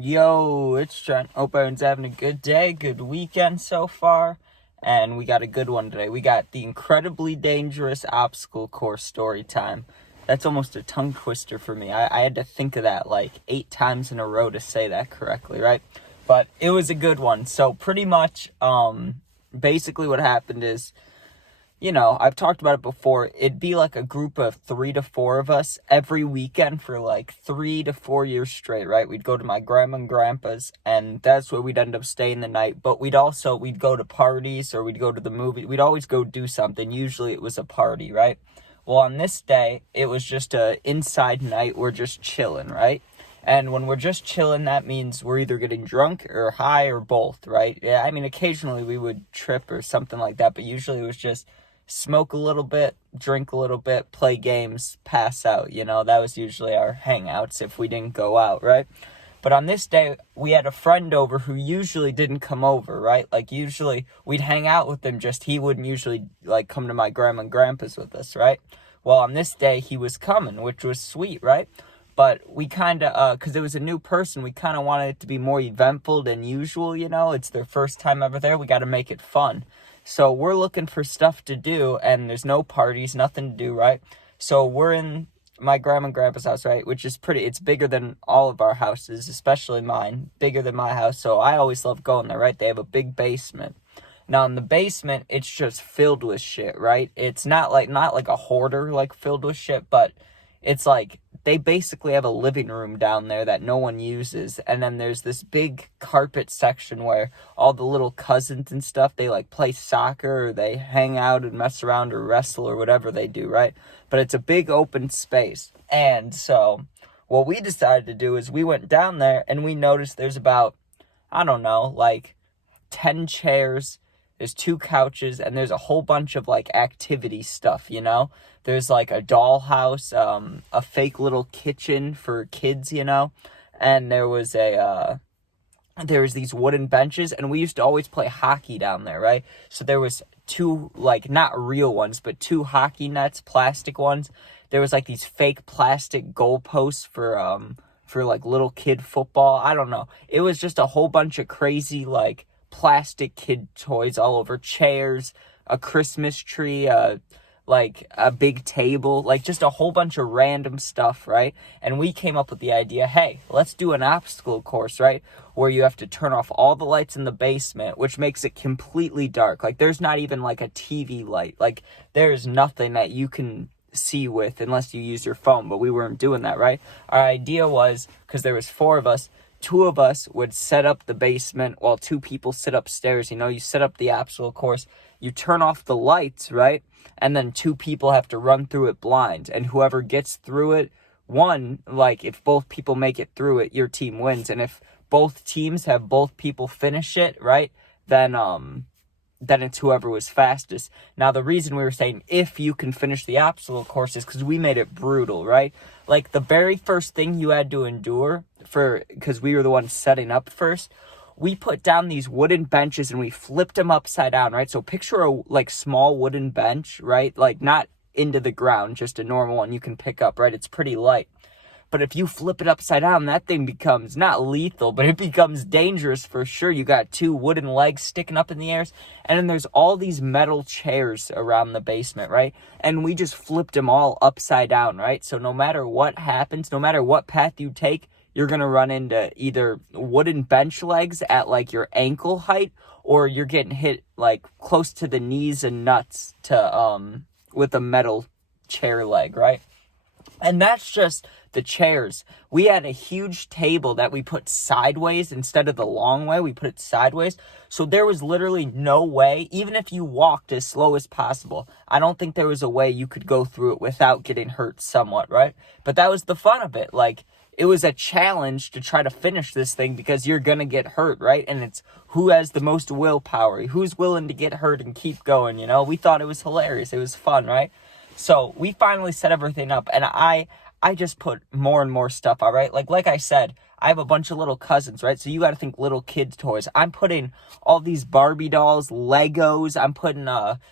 Yo, it's Trent. Hope everyone's having a good day, good weekend so far. And we got a good one today. We got the incredibly dangerous obstacle course story time. That's almost a tongue twister for me. I had to think of that like 8 times in a row to say that correctly, right? But it was a good one. So pretty much, basically what happened is, I've talked about it before. It'd be like a group of 3 to 4 of us every weekend for like 3 to 4 years straight, right? We'd go to my grandma and grandpa's, and that's where we'd end up staying the night. But we'd go to parties or we'd go to the movie. We'd always go do something. Usually it was a party, right? Well, on this day, it was just a inside night. We're just chilling, right? And when we're just chilling, that means we're either getting drunk or high or both, right? Yeah, I mean, occasionally we would trip or something like that, but usually it was just smoke a little bit, drink a little bit, play games, pass out. That was usually our hangouts if we didn't go out, right? But on this day, we had a friend over who usually didn't come over, right? Like, usually we'd hang out with him, just he wouldn't usually, like, come to my grandma and grandpa's with us, right? Well, on this day, he was coming, which was sweet, right? But we kind of, because it was a new person, we kind of wanted it to be more eventful than usual, It's their first time ever there. We got to make it fun. So we're looking for stuff to do, and there's no parties, nothing to do, right? So we're in my grandma and grandpa's house, right? Which is it's bigger than all of our houses, especially mine, bigger than my house. So I always love going there, right? They have a big basement. Now in the basement, it's just filled with shit, right? It's not like a hoarder, like filled with shit, but it's like they basically have a living room down there that no one uses. And then there's this big carpet section where all the little cousins and stuff, they like play soccer or they hang out and mess around or wrestle or whatever they do, right? But it's a big open space. And so what we decided to do is we went down there and we noticed there's about, I don't know, like 10 chairs. There's 2 couches, and there's a whole bunch of, like, activity stuff, There's, like, a dollhouse, a fake little kitchen for kids, And there was these wooden benches, and we used to always play hockey down there, right? So there was 2, like, not real ones, but 2 hockey nets, plastic ones. There was, like, these fake plastic goalposts for, like, little kid football. I don't know. It was just a whole bunch of crazy, like, plastic kid toys all over, chairs, a Christmas tree, like a big table, like just a whole bunch of random stuff, right? And we came up with the idea, hey, let's do an obstacle course, right? Where you have to turn off all the lights in the basement, which makes it completely dark. Like there's not even like a TV light. Like there's nothing that you can see with unless you use your phone, but we weren't doing that, right? Our idea was, because there was 4 of us, 2 of us would set up the basement while 2 people sit upstairs. You set up the obstacle course, you turn off the lights, right? And then 2 people have to run through it blind. And whoever gets through it, if both people make it through it, your team wins. And if both teams have both people finish it, right? Then it's whoever was fastest. Now, the reason we were saying if you can finish the obstacle course is because we made it brutal, right? Like, the very first thing you had to endure, because we were the ones setting up first, we put down these wooden benches and we flipped them upside down, right? So picture a, like, small wooden bench, right? Like, not into the ground, just a normal one you can pick up, right? It's pretty light. But if you flip it upside down, that thing becomes not lethal, but it becomes dangerous for sure. You got 2 wooden legs sticking up in the air, and then there's all these metal chairs around the basement, right? And we just flipped them all upside down, right? So no matter what happens, no matter what path you take, you're going to run into either wooden bench legs at like your ankle height, or you're getting hit like close to the knees and nuts with a metal chair leg, right? And that's just the chairs. We had a huge table that we put sideways instead of the long way. We put it sideways. So there was literally no way, even if you walked as slow as possible, I don't think there was a way you could go through it without getting hurt somewhat, right? But that was the fun of it. Like, it was a challenge to try to finish this thing because you're going to get hurt, right? And it's who has the most willpower, who's willing to get hurt and keep going, We thought it was hilarious. It was fun, right? So we finally set everything up, and I I just put more and more stuff out, right? Like I said, I have a bunch of little cousins, right? So you got to think little kids' toys. I'm putting all these Barbie dolls, Legos. I'm putting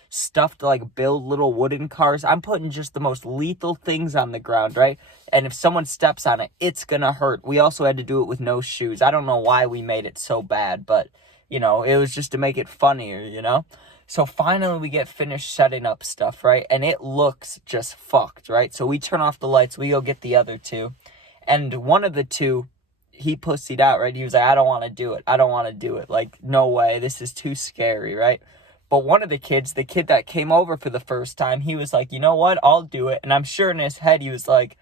stuff to like build little wooden cars. I'm putting just the most lethal things on the ground, right? And if someone steps on it, it's going to hurt. We also had to do it with no shoes. I don't know why we made it so bad, but, you know, it was just to make it funnier, you know? So finally we get finished setting up stuff, right? And it looks just fucked, right? So we turn off the lights. We go get the other two. And one of the two, he pussied out, right? He was like, I don't want to do it. I don't want to do it. Like, no way. This is too scary, right? But one of the kids, the kid that came over for the first time, he was like, you know what? I'll do it. And I'm sure in his head, he was like,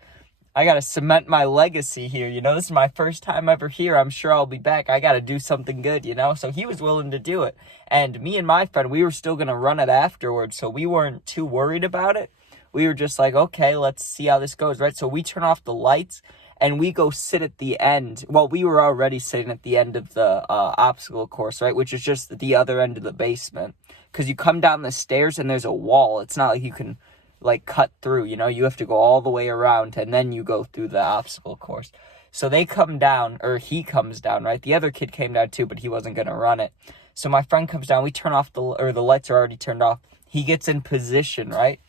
I got to cement my legacy here. You know, this is my first time ever here. I'm sure I'll be back. I got to do something good, you know? So he was willing to do it. And me and my friend, we were still going to run it afterwards. So we weren't too worried about it. We were just like, okay, let's see how this goes, right? So we turn off the lights and we go sit at the end. Well, we were already sitting at the end of the obstacle course, right? Which is just the other end of the basement. Because you come down the stairs and there's a wall. It's not like you can like cut through, you know? You have to go all the way around and then you go through the obstacle course. So they come down, or he comes down, right? The other kid came down too, but he wasn't going to run it. So my friend comes down. We turn off the lights are already turned off. He gets in position, right?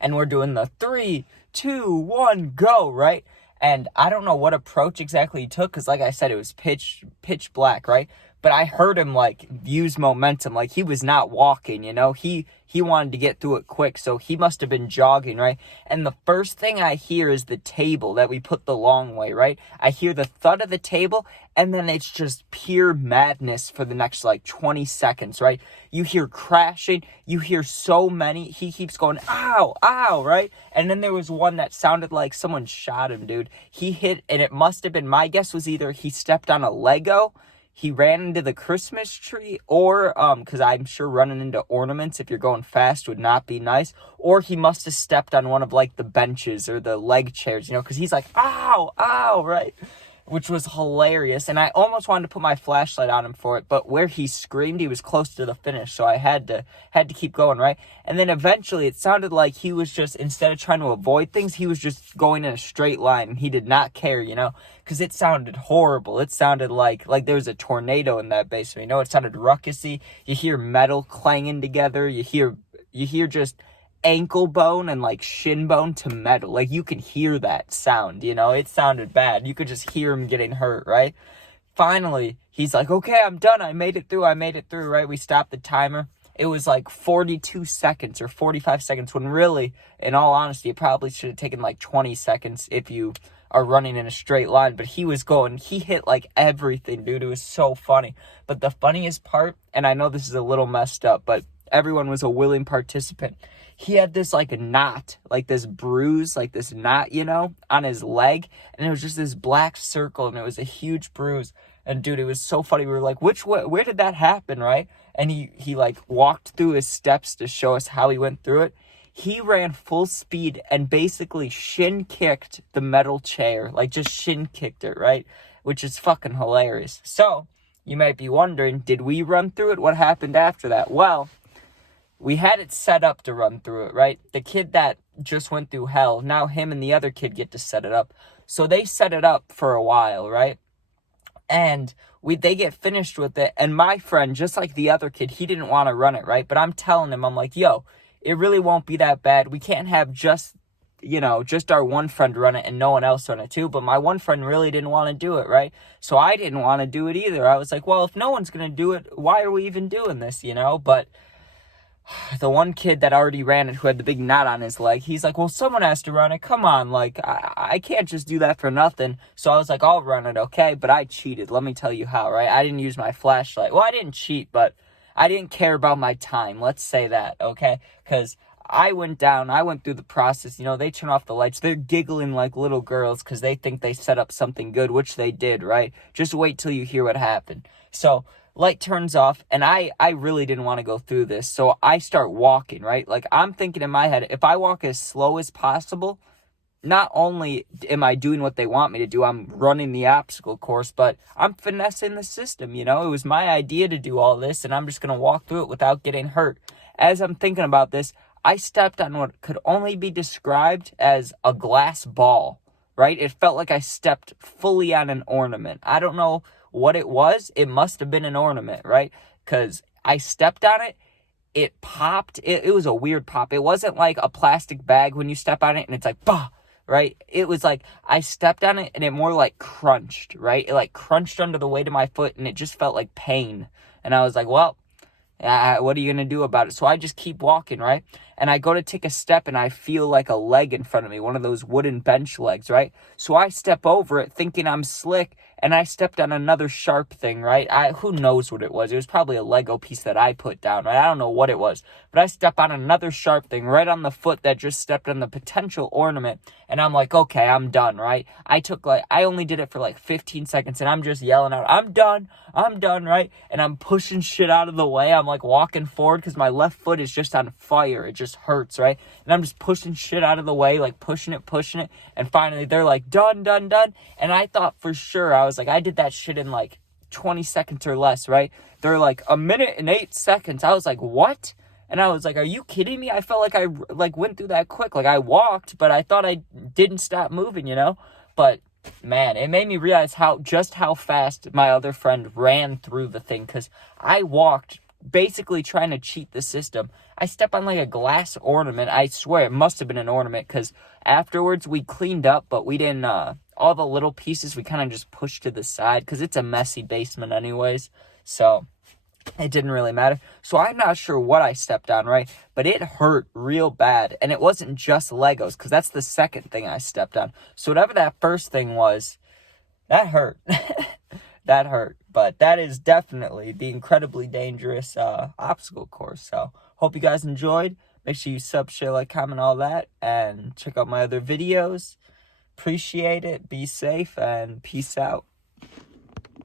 And we're doing the 3, 2, 1, go, right? And I don't know what approach exactly he took, because like I said, it was pitch black, right? But I heard him, like, use momentum. Like, he was not walking, you know? He wanted to get through it quick, so he must have been jogging, right? And the first thing I hear is the table that we put the long way, right? I hear the thud of the table, and then it's just pure madness for the next, like, 20 seconds, right? You hear crashing. You hear so many. He keeps going, ow, ow, right? And then there was one that sounded like someone shot him, dude. He hit, and it must have been, my guess was either he stepped on a Lego, he ran into the Christmas tree, or, because I'm sure running into ornaments if you're going fast would not be nice, or he must have stepped on one of, like, the benches or the leg chairs, you know, because he's like, ow, ow, right? Which was hilarious, and I almost wanted to put my flashlight on him for it, but where he screamed, he was close to the finish, so I had to keep going, right? And then eventually, it sounded like he was just, instead of trying to avoid things, he was just going in a straight line, and he did not care, you know, because it sounded horrible. It sounded like there was a tornado in that basement, you know? It sounded ruckusy. You hear metal clanging together. You hear just ankle bone and like shin bone to metal. Like, you can hear that sound, you know? It sounded bad. You could just hear him getting hurt, right? Finally, he's like, okay, I'm done. I made it through, right? We stopped the timer. It was like 42 seconds or 45 seconds when really, in all honesty, it probably should have taken like 20 seconds if you are running in a straight line. But he was going, he hit like everything, dude. It was so funny. But the funniest part, and I know this is a little messed up, but everyone was a willing participant. He had this like a knot, like this bruise, like this knot, you know, on his leg. And it was just this black circle, and it was a huge bruise. And dude, it was so funny. We were like, where did that happen, right? And he like walked through his steps to show us how he went through it. He ran full speed and basically shin kicked the metal chair, like just shin kicked it, right? Which is fucking hilarious. So you might be wondering, did we run through it? What happened after that? Well, we had it set up to run through it, right? The kid that just went through hell, now him and the other kid get to set it up. So they set it up for a while, right? And they get finished with it. And my friend, just like the other kid, he didn't want to run it, right? But I'm telling him, I'm like, yo, it really won't be that bad. We can't have just our one friend run it and no one else run it too. But my one friend really didn't want to do it, right? So I didn't want to do it either. I was like, well, if no one's going to do it, why are we even doing this, you know? But the one kid that already ran it, who had the big knot on his leg, he's like, well, someone has to run it. Come on, like, I can't just do that for nothing. So I was like, I'll run it, okay? But I cheated. Let me tell you how, right? I didn't use my flashlight. Well, I didn't cheat, but I didn't care about my time. Let's say that, okay? Because I went through the process. You know, they turn off the lights. They're giggling like little girls because they think they set up something good, which they did, right? Just wait till you hear what happened. So light turns off, and I really didn't want to go through this, so I start walking, right? Like, I'm thinking in my head, if I walk as slow as possible, not only am I doing what they want me to do, I'm running the obstacle course, but I'm finessing the system, you know? It was my idea to do all this, and I'm just going to walk through it without getting hurt. As I'm thinking about this, I stepped on what could only be described as a glass ball, right? It felt like I stepped fully on an ornament. I don't know what it was. It must have been an ornament, right? Because I stepped on it. It popped. It was a weird pop. It wasn't like a plastic bag when you step on it and it's like, bah, right? It was like I stepped on it and it more like crunched, right? It like crunched under the weight of my foot and it just felt like pain. And I was like, well, what are you going to do about it? So I just keep walking, right? And I go to take a step and I feel like a leg in front of me, one of those wooden bench legs, right? So I step over it thinking I'm slick and I stepped on another sharp thing, right? Who knows what it was? It was probably a Lego piece that I put down, right? I don't know what it was. But I step on another sharp thing right on the foot that just stepped on the potential ornament. And I'm like, okay, I'm done, right? I only did it for like 15 seconds and I'm just yelling out, I'm done, right? And I'm pushing shit out of the way. I'm like walking forward because my left foot is just on fire. It just hurts, right? And I'm just pushing shit out of the way, like pushing it. And finally they're like, done. And I thought for sure, I was like, I did that shit in like 20 seconds or less, right? They're like, 1 minute and 8 seconds. I was like, what? And I was like, are you kidding me? I felt like I went through that quick. Like I walked, but I thought I didn't stop moving, you know? But man, it made me realize how fast my other friend ran through the thing, because I walked basically trying to cheat the system. I stepped on like a glass ornament. I swear it must have been an ornament, because afterwards we cleaned up, but we didn't, all the little pieces we kind of just pushed to the side, because it's a messy basement anyways. So it didn't really matter. So I'm not sure what I stepped on, right? But it hurt real bad. And it wasn't just Legos, because that's the second thing I stepped on. So whatever that first thing was, that hurt. That hurt. But that is definitely the incredibly dangerous obstacle course. So hope you guys enjoyed. Make sure you sub, share, like, comment, all that. And check out my other videos. Appreciate it. Be safe and peace out.